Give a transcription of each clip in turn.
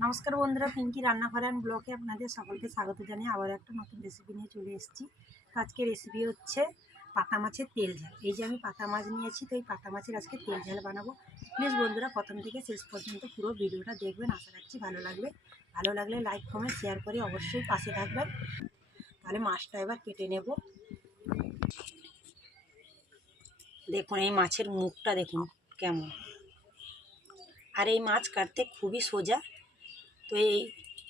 নমস্কার বন্ধুরা, পিঙ্কি রান্নাঘর অ্যান্ড ব্লকে আপনাদের সকলকে স্বাগত জানিয়ে আবার একটা নতুন রেসিপি নিয়ে চলে এসেছি। তো আজকে রেসিপি হচ্ছে পাতা মাছের তেল ঝাল। এই যে আমি পাতা মাছ নিয়েছি, তো এই পাতা মাছের আজকে তেল ঝাল বানাবো। প্লিজ বন্ধুরা, প্রথম থেকে শেষ পর্যন্ত পুরো ভিডিওটা দেখবেন, আশা রাখছি ভালো লাগবে। ভালো লাগলে লাইক কমেন্ট শেয়ার করে অবশ্যই পাশে থাকবেন। তাহলে মাছটা এবার কেটে নেব। দেখুন, এই মাছের মুখটা দেখুন কেমন। আর এই মাছ কাটতে খুবই সোজা। তো এই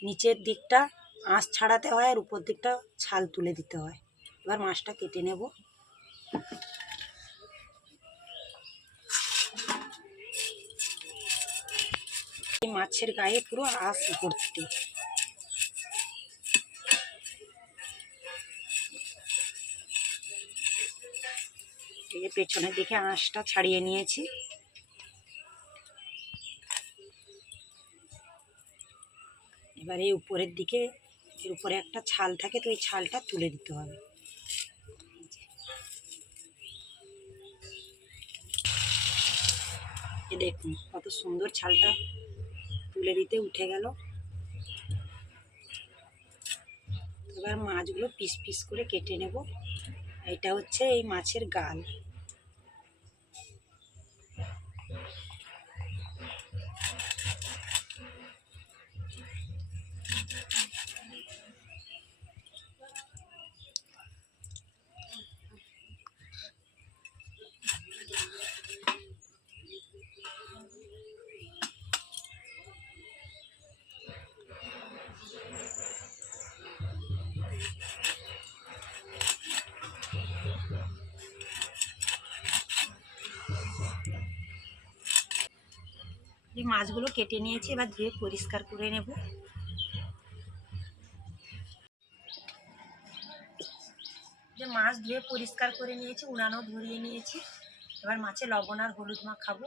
নিচের দিকটা আঁশ ছাড়াতে হয় আর উপর দিকটা ছাল তুলে দিতে হয়। এবার মাছটা কেটে নেব। এই মাছের গায়ে পুরো আঁশ ভর্তি পেছনের দিকে আঁশটা ছাড়িয়ে নিয়েছি। এবার এই উপরের দিকে, এর উপরে একটা ছাল থাকে, তো এই ছালটা তুলে দিতে হবে। দেখুন, কত সুন্দর ছালটা তুলে দিতে উঠে গেল। এবার মাছগুলো পিস পিস করে কেটে নেব। এটা হচ্ছে এই মাছের গাল। এই মাছগুলো কেটে নিয়েছি, এবার ধুয়ে পরিষ্কার করে নেব। যে মাছ ধুয়ে পরিষ্কার করে নিয়েছি উড়ানো ধরিয়ে নিয়েছি। এবার মাছে লবণ আর হলুদ মাখাবো।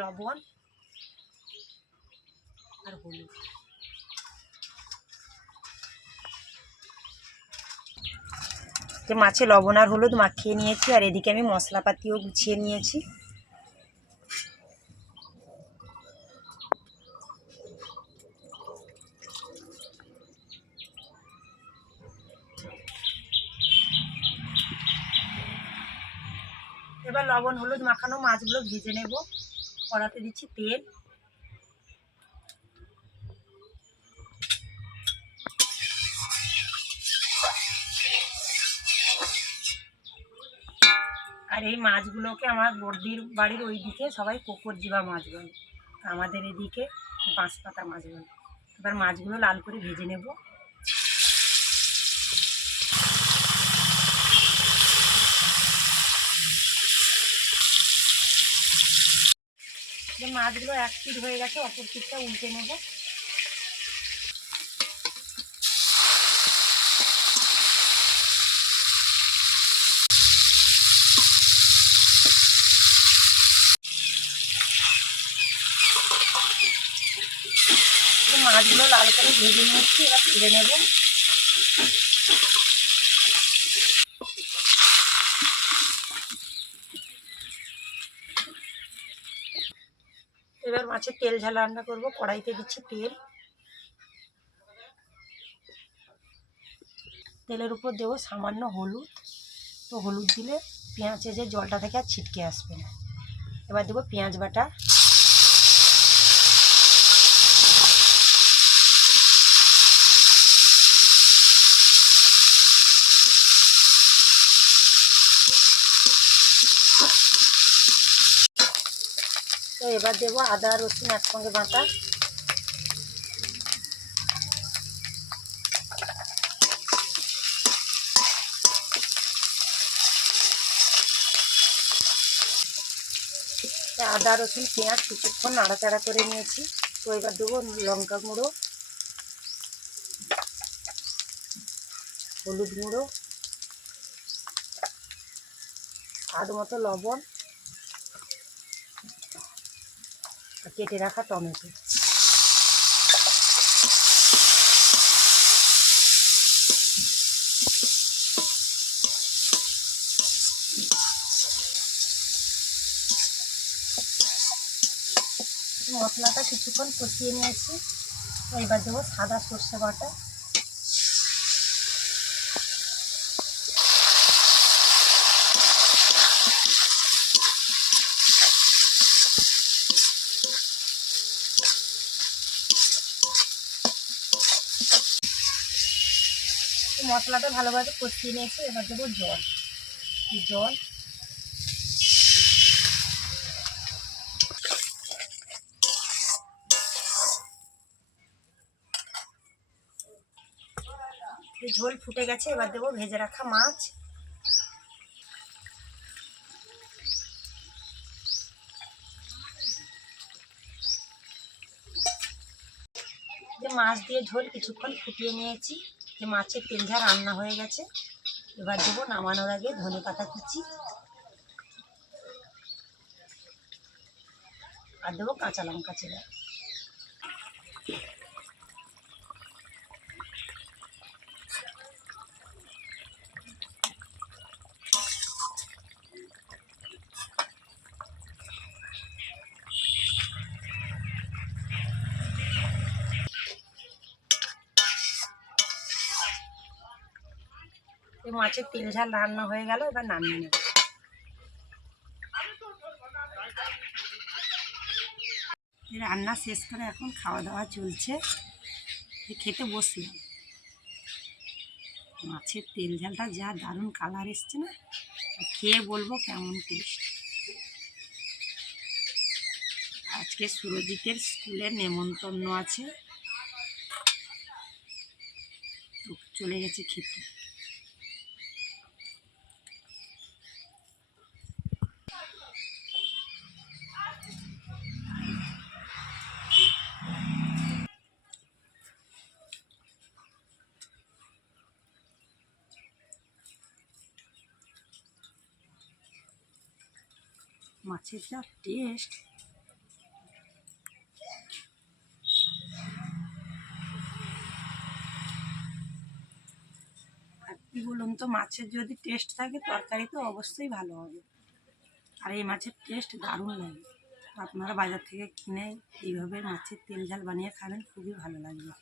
লবণ আর হলুদ। যে মাছে লবণ আর হলুদ মাখিয়ে নিয়েছি, আর এদিকে আমি মশলাপাতিও গুছিয়ে নিয়েছি এবার লবণ, হলুদ মাখানো মাছগুলো ভেজে নেব। কড়াতে দিচ্ছি তেল। আর এই মাছগুলোকে আমার বর্দির বাড়ির ওই দিকে সবাই কোকর জিবা মাছ বলে। আমাদের এদিকে বাঁশ পাতা মাছ বলে। এবার মাছগুলো লাল করে ভেজে নেব। যে মাছগুলো এক পিট হয়ে গেছে, অপর পিঠটা উল্টে নেব। মাছগুলো লাল করে ভেজে নিচ্ছি, এবার তুলে নেব। এবার মাছের তেল ঝাল রান্না করব, কড়াইতে দিচ্ছি তেল। তেলের উপর দেবো সামান্য হলুদ। তো হলুদ দিলে পেঁয়াজে যে জলটা থেকে আর ছিটকে আসবে না। এবার দেবো পেঁয়াজ বাটা। তো এবার দেবো আদা, রসুন একসঙ্গে বাটা। আদা, রসুন, পেঁয়াজ কিছুক্ষণ নাড়াচাড়া করে নিয়েছি। তো এবার দেবো লঙ্কা গুঁড়ো, হলুদ গুঁড়ো, স্বাদ মতো লবণ আর কেটে রাখা টমেটো। মশলাটা কিছুক্ষণ কষিয়ে নিয়েছি। এবার দেবো সাদা সর্ষে বাটা। মশলাটা ভালোভাবে কষিয়ে নিয়েছি, এবার দেবো জল। জল। ঝোল ফুটে গেছে, এবার দেবো ভেজে রাখা মাছ। মাছ দিয়ে ঝোল কিছুক্ষণ ফুটিয়ে নিয়েছি। যে মাছের তেল ঝা রান্না হয়ে গেছে, এবার দেবো নামানোর আগে ধনে পাতা কুচি। আর দেবো কাঁচা লঙ্কা চেরা এই মাছের তেল ঝাল রান্না হয়ে গেল, এবার নামিয়ে নেব। রান্না শেষ করে এখন খাওয়া দাওয়া চলছে। খেতে বসলাম। মাছের তেল ঝালটা যা দারুণ কালার এসছে না খেয়ে বলব কেমন টেস্ট আজকে সুরজিতের স্কুলের নেমন্তন্ন আছে। চলে গেছে খেতে। মাছের যা টেস্ট আর কি বলুন তো, মাছের যদি টেস্ট থাকে, তরকারি তো অবশ্যই ভালো হবে। আর এই মাছের টেস্ট দারুণ লাগে। আপনারা বাজার থেকে কিনে এইভাবে মাছের তেল ঝাল বানিয়ে খাবেন, খুবই ভালো লাগবে।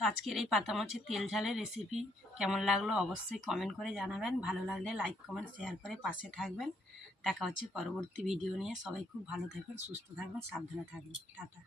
তো আজকের এই পাতা মাছের তেল ঝালের রেসিপি কেমন লাগল অবশ্যই কমেন্ট করে জানাবেন। ভালো লাগলে লাইক কমেন্ট শেয়ার করে পাশে থাকবেন। দেখা হচ্ছে পরবর্তী ভিডিও নিয়ে। সবাই খুব ভালো থাকবেন, সুস্থ থাকবেন, সাবধানে থাকবেন। টাটা।